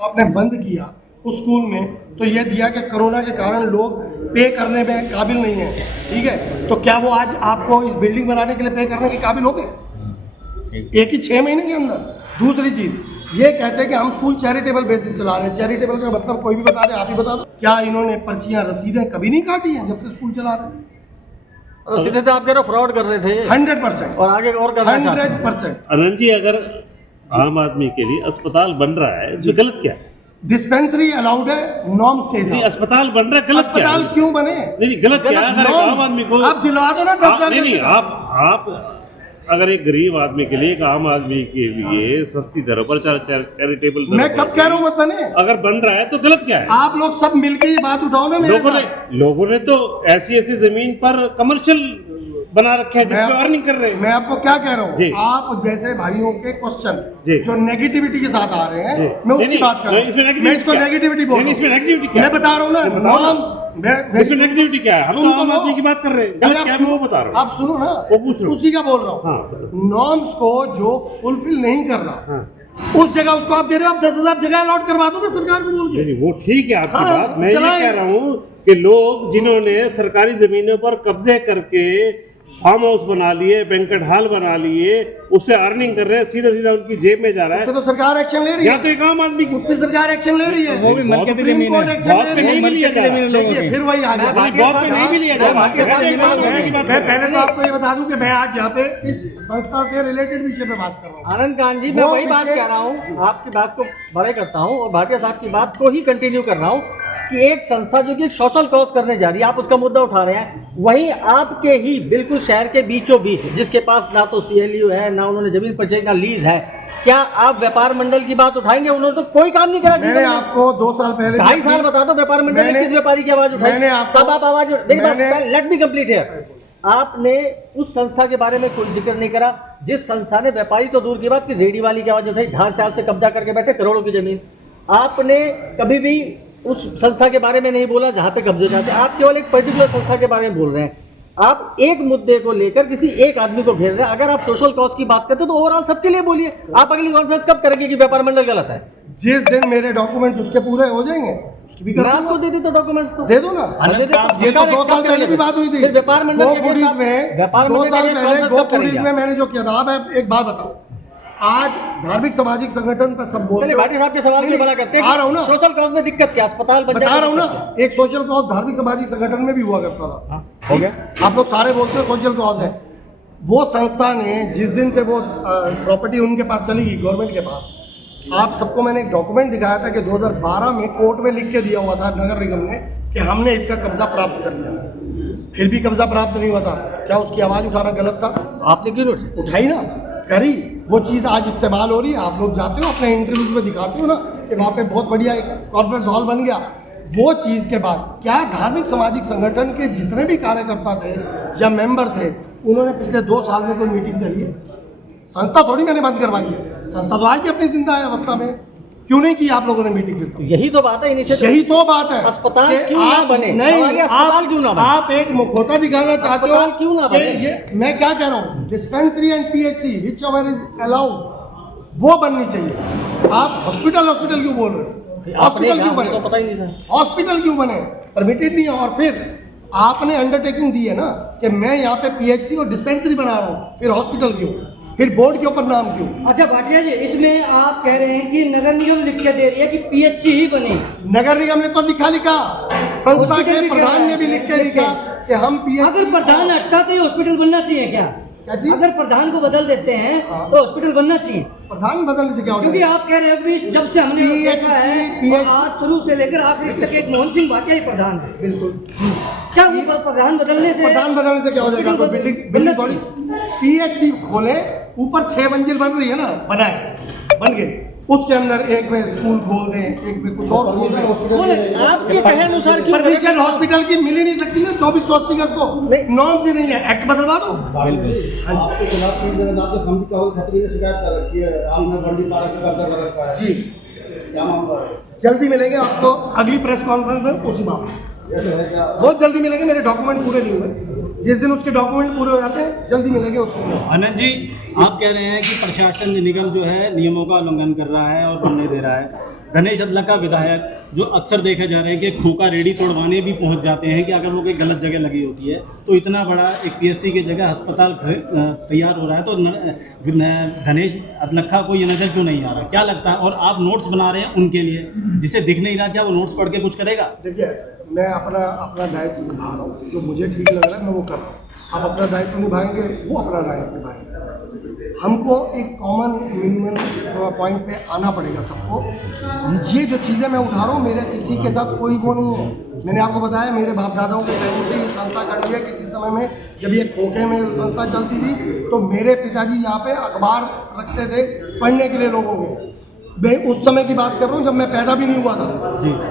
आपने बंद किया उस स्कूल में तो यह दिया कि कोरोना के कारण लोग पे करने में काबिल नहीं है, ठीक है, तो क्या वो आज आपको इस बिल्डिंग बनाने के लिए पे करने के काबिल हो गए एक ही 6 महीने के अंदर? दूसरी चीज ये कहते हैं कि हम स्कूल चैरिटेबल बेसिस चला रहे हैं। चैरिटेबल का मतलब कोई भी बता दे, आप ही बता दो। क्या इन्होंने पर्चियां रसीदें कभी नहीं काटी हैं जब से स्कूल चला रहे हैं? तो सीधे तो आप कह रहे हो फ्रॉड कर रहे थे 100% और आगे और करना चाहते हैं। 100%। आनंद जी, अगर आम आदमी के लिए अस्पताल बन रहा है इसमें गलत क्या है? डिस्पेंसरी अलाउड है नॉर्म्स के हिसाब से। अस्पताल बन रहा है, गलत क्या है? अस्पताल क्यों बने? नहीं, गलत क्या है? अगर एक आम आदमी को आप दिलवा दो ना 10,000। नहीं, आप अगर एक गरीब आदमी के लिए, एक आम आदमी के लिए सस्ती दरों पर चैरिटेबल, मैं कब कह रहा हूँ मत बने, अगर बन रहा है तो गलत क्या है? आप लोग सब मिलके ये बात उठाओ ना मेरे साथ। लोगों ने तो ऐसी जमीन पर कमर्शियल बना रखा है जिसपे अर्निंग कर रहे हैं। मैं आपको क्या कह रहा जी। हूँ, आप जैसे भाइयों के जी। क्वेश्चन जो नेगेटिविटी के साथ आ रहे हैं, जी। मैं उसकी नहीं, बात कर रहा हूँ। मैं इसको नेगेटिविटी बोल रहा हूँ। मैं बता रहा हूँ ना नॉर्म्स। इसमें नेगेटिविटी क्या है? हम तो आम आदमी की बात कर रहे हैं, गलत क्या है मैं वो बता रहा हूँ। आप सुनो ना, वो पूछ रहा हूँ। उसी का बोल रहा हाँ, हूँ। नॉर्म्स को जो फुलफिल नहीं कर रहा, हाँ। उस जगह उसको आप दे रहे हो, आप 10,000 जगह अलॉट करवा दो ना सरकार को बोल के। नहीं, वो ठीक है आपकी हाँ, बात। मैं ये चलाएं। कह रहा हूँ कि लोग जिन्होंने सरकारी जमीनों पर कब्जे करके फार्म हाउस बना लिए, बैंक्वेट हॉल बना लिए, उससे अर्निंग कर रहे हैं, सीधा सीधा उनकी जेब में जा रहा है। तो सरकार एक्शन ले रही या है, तो एक आम आदमी की उस पे सरकार एक्शन ले रही है, वो भी मलके की जमीन है, एक्शन ले रही नहीं भी लिया जा रहा है। है। फिर वही आ गया। बहुत में नहीं भी लिया जा रहा है। मैं पहले तो आपको ये बता दूं कि मैं आज यहाँ पे इस संस्था से रिलेटेड विषय पे बात कर रहा हूँ। आनंद कांत जी, मैं वो वही बात विषय- कह रहा हूँ, आपकी बात को बड़े करता हूँ और भाटिया साहब की बात को ही कंटिन्यू कर रहा हूँ कि एक संस्था जो कि एक सोशल कॉज करने जा रही है, आप उसका मुद्दा उठा रहे हैं, वहीं आपके ही बिल्कुल शहर के बीचों बीच, जिसके पास ना तो CLU है, ना उन्होंने जमीन पर्चे ना लीज है, क्या आप व्यापार मंडल की बात उठाएंगे? उन्होंने तो कोई काम नहीं करा। मैंने आपको 2 साल पहले 2.5 साल बता दो व्यापार मंडल ने किस व्यापारी की आवाज उठाई? मैंने आपको- तब आप आवाज लेट मी कंप्लीट हियर। आपने उस संस्था के बारे में कोई जिक्र नहीं करा जिस संस्था ने व्यापारी तो दूर की बात की रेडी वाली की आवाज उठाई, ढाल साल से कब्जा करके बैठे करोड़ों की जमीन। आपने कभी भी उस संस्था के बारे में नहीं बोला जहां पे कब्जे जाते। आप केवल एक पर्टिकुलर संस्था के बारे में बोल रहे हैं। आप एक मुद्दे को लेकर किसी एक आदमी को घेर रहे हैं। अगर आप सोशल कॉज की बात करते हैं तो ओवरऑल सबके लिए बोलिए। आप अगली कॉन्फ्रेंस कब करेंगे कि व्यापार मंडल गलत है? जिस दिन मेरे डॉक्यूमेंट्स उसके पूरे हो जाएंगे उसकी भी मैं आपको दे देता डॉक्यूमेंट्स तो दे दो ना। दे देता हूं। ये तो 2 साल पहले भी बात हुई थी। फिर व्यापार मंडल गो के फूडीज साथ- में व्यापार 2 मंडल साल के पहले कॉन्फ्रेंस गो कब करेंगे फूडीज में मैंने जो किया था, आप एक बात बताओ, आज धार्मिक सामाजिक संगठन पर सब बोल चलिए भाटी साहब के सवाल के लिए बड़ा करते हैं। आ रहा हूँ ना, सोशल कॉज में दिक्कत क्या? अस्पताल बन बता जाएगा रहा हूँ तो ना, एक सोशल कॉज धार्मिक सामाजिक संगठन में भी हुआ करता था। हो गया। आप लोग सारे बोलते हो सोशल कॉज है। वो संस्था ने जिस दिन से वो प्रॉपर्टी उनके पास चली गई गवर्नमेंट के पास, आप सबको मैंने एक डॉक्यूमेंट दिखाया था कि 2012 में कोर्ट में लिख के दिया हुआ था नगर निगम ने कि हमने इसका कब्जा प्राप्त कर लिया, फिर भी कब्जा प्राप्त नहीं हुआ था। क्या उसकी आवाज़ उठाना गलत था? आपने क्यों नहीं उठाई ना, करी। वो चीज़ आज इस्तेमाल हो रही है। आप लोग जाते हो अपने इंटरव्यूज में दिखाते हो ना कि वहाँ पे बहुत बढ़िया एक कॉन्फ्रेंस हॉल बन गया। वो चीज़ के बाद क्या धार्मिक सामाजिक संगठन के जितने भी कार्यकर्ता थे या मेंबर थे, उन्होंने पिछले 2 साल में कोई मीटिंग करी है? संस्था थोड़ी मैंने बंद करवाई है, संस्था तो आज भी अपनी जिंदा है अवस्था में। क्यों नहीं की आप लोगों ने मीटिंग? फिर यही तो बात है। इनिशिएटिव यही तो बात है। अस्पताल कि क्यों ना आप- बने? नहीं, हमारे अस्पताल क्यों ना बने? आप एक मुखौटा दिखाना चाहते हो। अस्पताल क्यों ना कि बने? ये मैं क्या कह रहा हूँ, dispensary and PHC which ever is allowed वो बननी चाहिए। आप हॉस्पिटल क्यों बोल रहे हो? हॉस्पिटल क्यों बने? तो पता ही नहीं था। हॉस्पिटल क्यों बने? परमिटेड नहीं है। और फिर आपने अंडरटेकिंग दी है ना कि मैं यहाँ पे PHC और डिस्पेंसरी बना रहा हूँ, फिर हॉस्पिटल क्यों? फिर बोर्ड के ऊपर नाम क्यों? अच्छा भाटिया जी, इसमें आप कह रहे हैं कि नगर निगम लिख के दे रही है कि PHC ही बने। नगर निगम ने तो लिखा संस्था हॉस्पिटल के भी प्रधान ने भी लिख के लिखा कि हम PHC। अगर प्रधान हटता तो ये हॉस्पिटल बनना चाहिए क्या? क्या चीज? अगर प्रधान को बदल देते हैं हाँ। तो हॉस्पिटल बनना चाहिए, प्रधान बदलने से क्या होगा? क्योंकि आप कह रहे हैं कि जब से हमने PHC देखा है और आज शुरू से लेकर आखिरी तक एक मोहन सिंह भाटिया ही प्रधान है। बिल्कुल। क्या वो प्रधान बदलने से प्रधान बदलने से क्या हो जाएगा? हॉस्पिटल बिल्डिंग बनना थोड़ी। PHC खोले, ऊपर 6 मंजिल बन रही है ना, बन गए, उसके अंदर एक में स्कूल खोल दें, एक में कुछ और खोल दें। आपके कहे अनुसार क्यों? परमिशन हॉस्पिटल की मिल ही नहीं सकती है 2480 गज को, नॉर्म्स ही नहीं है। एक्ट बदलवा दो। आपके खिलाफ आपके समिति का खतरे की शिकायत कर रखी है, आपने बंडी पार्क का कब्जा कर रखा है जी, क्या मामला है? जल्दी मिलेंगे आपको अगली प्रेस कॉन्फ्रेंस में उसी मामले। ये तो है क्या? बहुत जल्दी मिलेंगे। मेरे डॉक्यूमेंट पूरे नहीं हुए, जिस दिन उसके डॉक्यूमेंट पूरे हो जाते हैं जल्दी मिलेंगे उसको। आनंद जी, आप कह रहे हैं कि प्रशासन निगम जो है नियमों का उल्लंघन कर रहा है और बनने दे रहा है, धनेश अदलखा विधायक जो अक्सर देखे जा रहे हैं कि खोखा रेडी तोड़वाने भी पहुंच जाते हैं कि अगर वो कोई गलत जगह लगी होती है, तो इतना बड़ा एक पीएचसी की जगह अस्पताल तैयार हो रहा है, तो धनेश अदलखा को ये नज़र क्यों नहीं आ रहा? क्या लगता है? और आप नोट्स बना रहे हैं उनके लिए, जिसे दिख नहीं रहा, क्या वो नोट्स पढ़ के कुछ करेगा? देखिए ऐसा है, मैं अपना दायित्व निभा रहा हूँ, जो मुझे ठीक लग रहा है मैं वो कर रहा हूँ। आप अपना दायित्व निभाएंगे, वो अपना दायित्व निभाएंगे। हमको एक कॉमन मिनिमम पॉइंट पे आना पड़ेगा सबको। ये जो चीज़ें मैं उठा रहा हूँ, मेरे किसी के साथ कोई वो नहीं है। मैंने आपको बताया मेरे बाप दादाओं के टाइम से ये संस्था कर रही है। किसी समय में जब ये खोखे में संस्था चलती थी तो मेरे पिताजी यहाँ पे अखबार रखते थे पढ़ने के लिए लोगों को। मैं उस समय की बात कर रहा हूँ जब मैं पैदा भी नहीं हुआ था।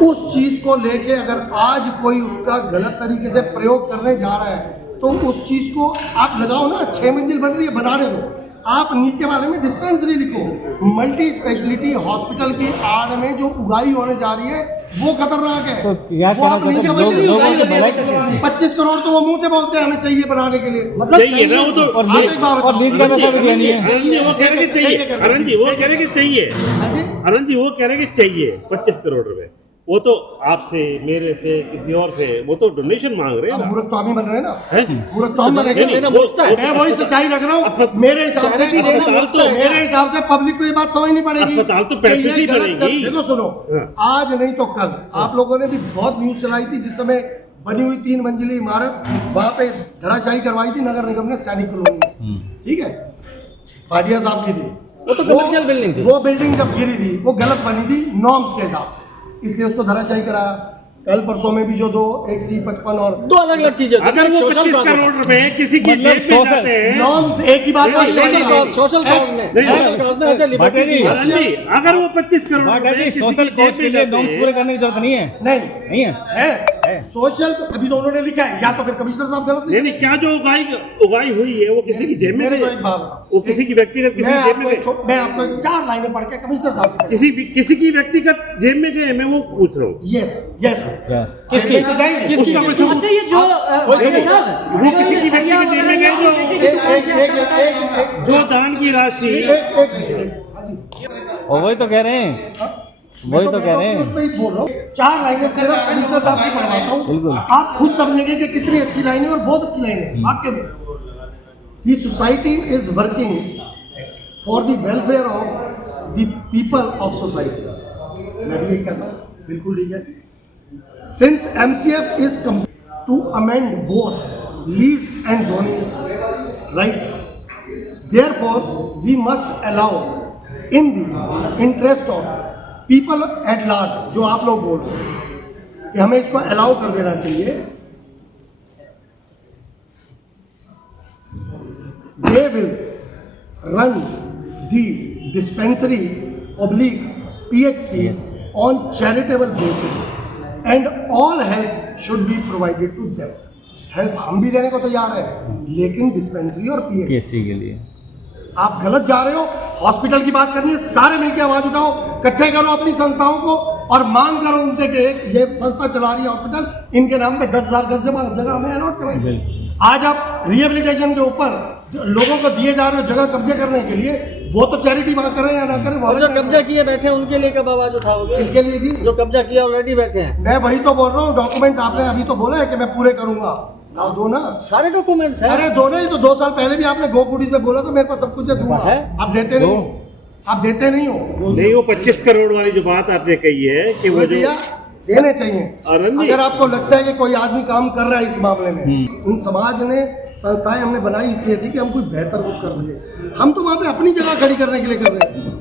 उस चीज़ को लेके अगर आज कोई उसका गलत तरीके से प्रयोग करने जा रहा है तो उस चीज़ को आप लगाओ ना। 6 मंजिल बन रही है, बनाने दो। आप नीचे वाले में डिस्पेंसरी लिखो। मल्टी स्पेशलिटी हॉस्पिटल की आड़ में जो उगाई होने जा रही है वो खतरनाक है। तो क्या वो आप नीचे 25 करोड़ तो वो मुंह से बोलते हैं हमें चाहिए बनाने के लिए। मतलब चाहिए ना वो तो। और लीज का पैसा भी दिया नहीं है। आनंद जी वो कह रहे कि चाहिए, आनंद जी वो कह रहे कि चाहिए, आनंद जी वो कह रहे कि चाहिए 25 करोड़ रुपए। वो तो आपसे, मेरे से, किसी और से वो तो डोनेशन मांग रहे हैं ना। मूर्ख तो हम ही बन रहे हैं ना। हैं? मूर्ख तो हम बन रहे हैं। मैं वही सच्चाई रख रहा हूँ। मेरे हिसाब से पब्लिक को ये बात समझनी पड़ेगी। अस्पताल तो पैसे से ही बनेगी। देखो सुनो, आज नहीं तो कल आप लोगों ने भी बहुत न्यूज चलाई थी जिस समय बनी हुई 3 मंजिली इमारत वहां पे धराशायी करवाई थी नगर निगम ने सैनिक कॉलोनी में। ठीक है, भाटिया साहब की थी वो तो कमर्शियल बिल्डिंग थी। वो बिल्डिंग जब गिरी थी वो गलत बनी थी नॉर्म्स के हिसाब से, इसलिए उसको धराशायी कराया। कल परसों में भी जो 2 C55 और 2 अलग-अलग चीजें। अगर वो 25 करोड़ रुपए किसी की जेब में जाते हैं, नॉर्म्स एक ही बात है। सोशल कॉज में आनंद जी अगर वो 25 करोड़ रुपए किसी सोशल की कॉज जेब के में लिए जाते नॉर्म्स हैं, पूरे करने की जरूरत नहीं है। नहीं है सोशल तो तभी तो उन्होंने लिखा है, या तो फिर कमिश्नर साहब गलत नहीं नहीं, क्या जो उगाई हुई है वो किसी की जेब में मेरे को गई? एक बात बताओ। वो किसी की व्यक्तिगत किसी की जेब में गए? मैं आपको 4 लाइनें पढ़ के कमिश्नर साहब की किसी की व्यक्तिगत जेब में गए, मैं वो पूछ रहा हूँ। यस यस किसकी उसका कुछ अच्छा ये जो वजीर साहब वो किसी की व्यक्ति की जेब में गए जो दान की राशि। और वही तो कह रहे हैं, वही तो कह रहे हैं। उसमें ही बोल रहा हूँ, 4 लाइनें सिर्फ कमिश्नर साहब की पढ़वाता हूँ। बिल्कुल। आप खुद समझेंगे कि कितनी अच्छी लाइन है और बहुत अच्छी लाइन है वाक्य में। The society is working for the welfare of the people of society. मैं भी यही कहता हूँ, बिल्कुल ठीक है। Since MCF is to amend both lease and zoning right, therefore we must allow in the interest of people at large, जो आप लोग बोल रहे हैं कि हमें इसको अलाउ कर देना चाहिए। They will run the dispensary / PHC on charitable basis and all help should be provided to them. Help हम भी देने को तैयार है, लेकिन डिस्पेंसरी और पीएचसी के लिए आप गलत जा रहे हो। हॉस्पिटल की बात करनी है, सारे मिलकर आवाज उठाओ, इकट्ठे करो अपनी संस्थाओं को और मांग करो उनसे कि ये संस्था चला रही है हॉस्पिटल, इनके नाम पे 10,000 गज जगह हमें अलॉट कराएं। आज आप रिहेबिलिटेशन के ऊपर लोगों को दिए जा रहे हो जगह कब्जे करने के लिए, वो तो चैरिटी बात करें या ना करें। जो कब्जा किए बैठे हैं उनके लिए कब आवाज उठाओगे? इनके लिए जी, जो कब्जा किया ऑलरेडी बैठे हैं। मैं वही तो बोल रहा हूँ। डॉक्यूमेंट्स आपने अभी तो बोला है कि मैं पूरे करूंगा, लाओ दो ना सारे डॉक्यूमेंट्स हैं। अरे दो नहीं तो 2 साल पहले भी आपने गो फूडीज में बोला था मेरे पास सब कुछ है, दूंगा। है? आप देते नहीं हो, आप देते नहीं हो। नहीं, वो 25 करोड़ वाली जो बात आपने कही है कि वो जो भैया देने चाहिए। आनंद जी। अगर आपको लगता है कि कोई आदमी काम कर रहा है इस मामले में, उन समाज ने संस्थाएं हमने बनाई इसलिए थी कि हम कुछ बेहतर कुछ कर सके। हम तो वहाँ पे अपनी जगह खड़ी करने के लिए कर रहे हैं,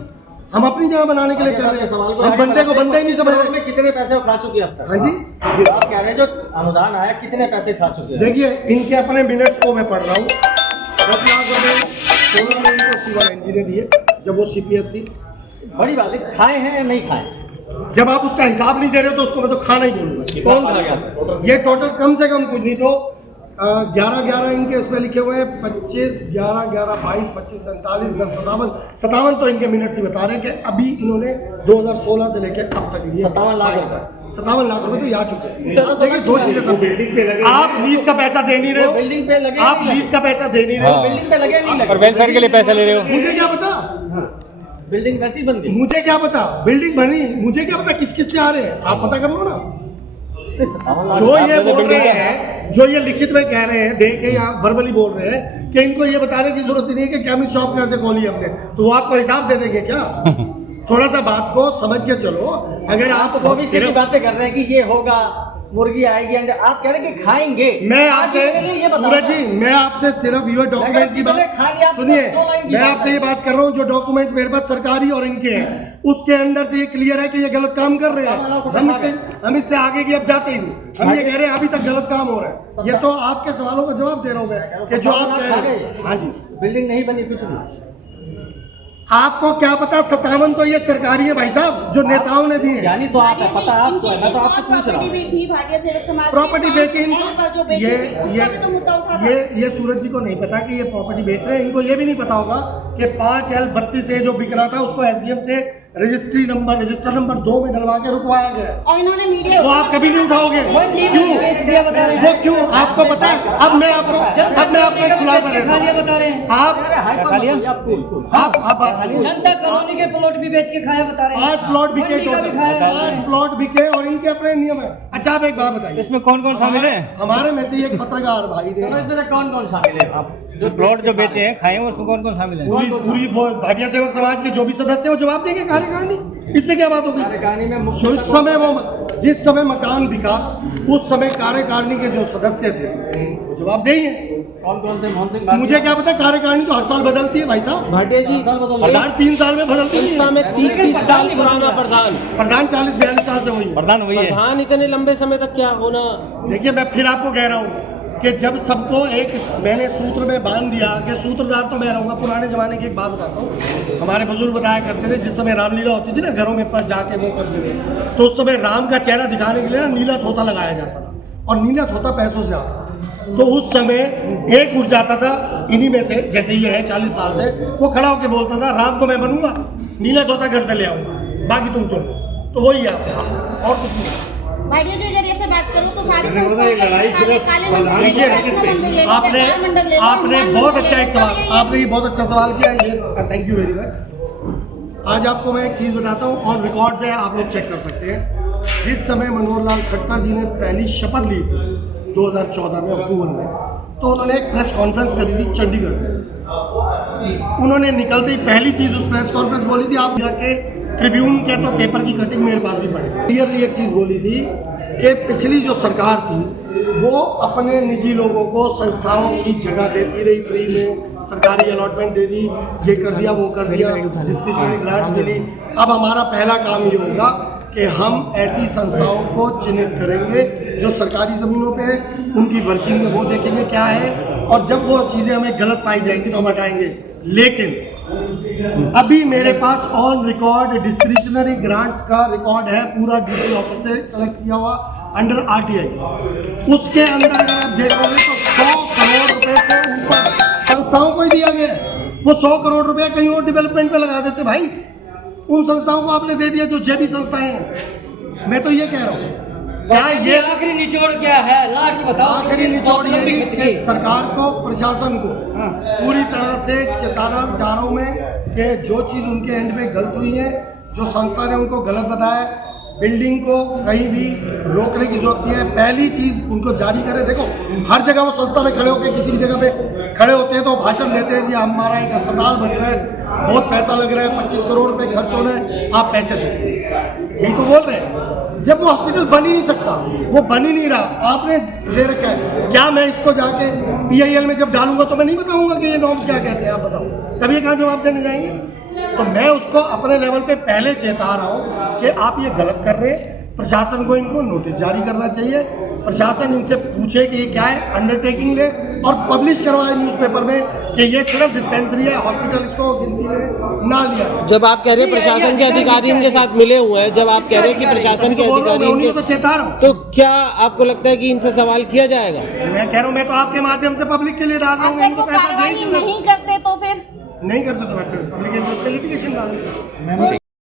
हम अपनी जगह बनाने के लिए कर रहे हैं। हम बंदे को बंदा ही नहीं समझ रहे। कितने पैसे खा चुके हैं अब तक? हाँ जी, आप कह रहे हैं जो अनुदान आया कितने पैसे खा चुके हैं? देखिए इनके अपने मिनट्स को मैं पढ़ रहा हूँ। 10 लाख रुपए 16 में इनको सिविल एनजी ने दिए जब वो CPS थी। बड़ी बात है, खाए हैं या नहीं खाए? जब आप उसका हिसाब नहीं दे रहे हो तो उसको मैं तो खाना ही बोलूँगा। कौन खा गया? ये टोटल कम से कम कुछ नहीं तो 11 इनके उसमें लिखे हुए हैं, 25 11 11 22 25 47 10 57 तो इनके मिनट से बता रहे हैं कि अभी इन्होंने 2016 से लेकर अब तक लिए 57 लाख 57 लाख रुपए तो यहाँ चुके हैं। चलो तो देखिए 2 चीजें समझिए, आप लीज का पैसा दे नहीं रहे बिल्डिंग पे लगे, हो, आप लीज का पैसा दे नहीं रहे हो, बिल्डिंग पे लगे नहीं लगे, और वेलफेयर के लिए पैसा ले रहे हो। मुझे क्या पता, बिल्डिंग वैसी बन गई। मुझे क्या पता बिल्डिंग बनी, मुझे क्या पता किस किस से आ रहे हैं, आप पता कर लो ना। 57 लाख जो ये बोल रहे हैं, जो ये लिखित में कह रहे हैं, देख के या वर्बली बोल रहे हैं कि इनको ये बताने की जरूरत ही नहीं है कि कैमिस्ट शॉप कैसे खोली हमने, तो वो आपको हिसाब दे देंगे क्या? थोड़ा सा बात को समझ के चलो। अगर आप आपको भविष्य की बातें कर रहे हैं कि ये होगा, मुर्गी आएगी, अंडे, आप कह रहे हैं कि खाएंगे। मैं आज आपसे ये ये बताओ सूरज जी, मैं आपसे सिर्फ ये डॉक्यूमेंट्स की बात सुनिए, मैं आपसे ये बात कर रहा हूँ जो डॉक्यूमेंट्स मेरे पास सरकारी और इनके हैं, उसके अंदर से ये क्लियर है कि ये गलत काम कर रहे हैं। हम इससे आगे की अब जाते ही नहीं, हम ये कह रहे हैं अभी तक गलत काम हो रहा है। ये तो आपके सवालों का जवाब दे रहा हूँ मैं कि जो आप कह रहे हैं। हाँ जी, बिल्डिंग नहीं बनी कुछ भी। आपको क्या पता 57 तो ये सरकारी है भाई साहब, जो नेताओं ने दिए। यानी तो आप पता आपको है, मैं तो आपसे पूछ रहा हूँ। प्रॉपर्टी बेची इनको, ये सूरज जी को नहीं पता कि ये प्रॉपर्टी बेच रहे हैं। इनको ये भी नहीं पता होगा कि 5L32 से जो बिक रहा था उसको एसडीएम से रजिस्टर नंबर 2 में डलवा के रुकवाया गया। और इन्होंने मीडिया वो आप कभी नहीं उठाओगे, क्यों? वो क्यों? आपको पता है? अब मैं आपको एक खुलासा देता हूं। बता रहे हैं आप जनता कॉलोनी के प्लॉट भी बेच के खाया बता रहे हैं। 5 प्लॉट बिके, मंडी का भी खाया। 5 प्लॉट बिके और इनके अपने नियम है। अच्छा आप एक बात बताइए, इसमें कौन कौन शामिल है? हमारे में से एक पत्रकार भाई ने इसमें कौन कौन शामिल है? आप जो प्लॉट जो बेचे हैं खाए हैं उसमें कौन कौन शामिल है? पूरी भाटिया सेवक समाज के जो भी सदस्य हो जवाब देंगे कार्यकारिणी। इसमें क्या बात होगी? कार्यकारिणी में जिस समय मकान बिका उस समय कार्यकारिणी के जो सदस्य थे वो जवाब देंगे। कौन कौन से? मोहन सिंह मुझे क्या पता, कार्यकारिणी तो हर साल बदलती है भाई साहब। भाटिया जी, हर 3 साल में बदलती है। संस्था में 30 साल पुराना प्रधान 40-42 साल से हुई है। प्रधान वही है। प्रधान इतने लंबे समय तक क्या होना? देखिए मैं फिर आपको कह रहा हूँ कि जब सबको एक मैंने सूत्र में बांध दिया कि सूत्रधार तो मैं रहूँगा। पुराने जमाने की एक बात बताता हूँ, हमारे बुजुर्ग बताया करते थे, जिस समय रामलीला होती थी ना घरों में पर जाके वो करते थे, तो उस समय राम का चेहरा दिखाने के लिए ना नीला तोता लगाया जाता था, और नीला तोता पैसों से आता था। तो उस समय एक उठ जाता था इन्हीं में से, जैसे ये है 40 साल से, वो खड़ा होकर बोलता था राम तो मैं बनूंगा, नीला तोता घर से ले आऊंगा, बाकी तुम चलो। तो वही है और कुछ नहीं। भाटिया जी अगर ऐसे बात करूं तो सारी काले मंदिर आपने बहुत अच्छा एक सवाल, आपने ये बहुत अच्छा सवाल किया, ये थैंक यू वेरी मच। आज आपको मैं एक चीज़ बताता हूँ, और रिकॉर्ड्स है, आप लोग चेक कर सकते हैं। जिस समय मनोहर लाल खट्टर जी ने पहली शपथ ली थी 2014 में अक्टूबर में, तो उन्होंने एक प्रेस कॉन्फ्रेंस करी थी चंडीगढ़ में। उन्होंने निकलते ही पहली चीज़ उस प्रेस कॉन्फ्रेंस बोली थी, आप जाके ट्रिब्यून के तो पेपर की कटिंग मेरे पास भी पड़ी, क्लियरली एक चीज़ बोली थी कि पिछली जो सरकार थी वो अपने निजी लोगों को संस्थाओं की जगह देती रही, फ्री में सरकारी अलॉटमेंट दे दी, ये कर दिया वो कर दिया, डिस्क्रिशनरी ग्रांट्स मिली। अब हमारा पहला काम ये होगा कि हम ऐसी संस्थाओं को चिन्हित करेंगे जो सरकारी ज़मीनों पे है, उनकी वर्किंग में वो देखेंगे क्या है, और जब वो चीज़ें हमें गलत पाई जाएंगी तो हम हटाएंगे। लेकिन अभी मेरे pass on record discretionary grants का रिकॉर्ड है, पूरा डीसी ऑफिस से कलेक्ट किया हुआ अंडर आरटीआई। उसके अंदर अगर आप देखोगे तो 100 करोड़ रुपए से ऊपर संस्थाओं को ही दिया गया है। वो 100 करोड़ रुपए कहीं और डेवलपमेंट पे लगा देते भाई, उन संस्थाओं को आपने दे दिया जो जेबी संस्थाएं हैं। मैं तो ये कह रहा हूँ, क्या ये आखिरी निचोड़ क्या है, लास्ट बताओ। आखिरी निचोड़ ये है कि सरकार को, प्रशासन को पूरी तरह से चेताना चाह रहा हूँ मैं कि जो चीज़ उनके एंड में गलत हुई है, जो संस्था ने उनको गलत बताया, बिल्डिंग को कहीं भी रोकने की जरूरत नहीं है। पहली चीज़ उनको जारी करें। देखो हर जगह वो संस्था में खड़े होकर किसी भी जगह पे खड़े होते हैं तो भाषण देते हैं, जी हमारा एक अस्पताल बन रहा है, बहुत पैसा लग रहा है, 25 करोड़ रुपए खर्च हो रहे हैं, आप पैसे दो, यही तो बोल रहे हैं। जब वो हॉस्पिटल बन ही नहीं सकता, वो बन ही नहीं रहा, आपने दे रखा है, क्या मैं इसको जाके PIL में जब डालूंगा तो मैं नहीं बताऊंगा कि ये नॉर्म्स क्या कहते हैं, आप बताओ, तब ये कहाँ जवाब देने जाएंगे? तो मैं उसको अपने लेवल पे पहले चेता रहा हूँ कि आप ये गलत कर रहे हैं। प्रशासन को इनको नोटिस जारी करना चाहिए, प्रशासन इनसे पूछे कि ये क्या है, अंडरटेकिंग ले और पब्लिश करवाए न्यूज़पेपर में कि ये सिर्फ डिस्पेंसरी है, हॉस्पिटल इसको गिनती में ना लिया जाए। जब आप कह रहे हैं प्रशासन के अधिकारी इनके साथ मिले हुए हैं, जब आप कह रहे हैं कि प्रशासन के अधिकारी तो चेता रहा हूँ, तो क्या आपको लगता है कि इनसे सवाल किया जाएगा? मैं कह रहा हूँ, मैं तो आपके माध्यम से पब्लिक के लिए डाल रहा हूँ, इनको पैसा नहीं करते तो फिर नहीं करते तो मैं पब्लिक इंटरेस्ट पे लिटिगेशन डालूंगा।